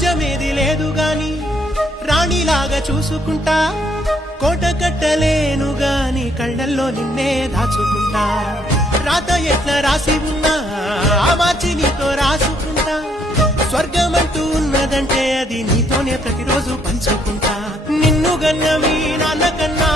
రాజ్యమేది లేదు గాని రాణిలాగా చూసుకుంటా, కోట కట్టలేను గాని కళ్ళల్లో నిన్నే దాచుకుంటా. రాత ఎట్లా రాసి ఉన్నా ఆ మార్చి నీతో రాసుకుంటా. స్వర్గమంటూ ఉన్నదంటే అది నీతోనే ప్రతిరోజు పంచుకుంటా. నిన్ను గన్నవి నాన్న కన్నా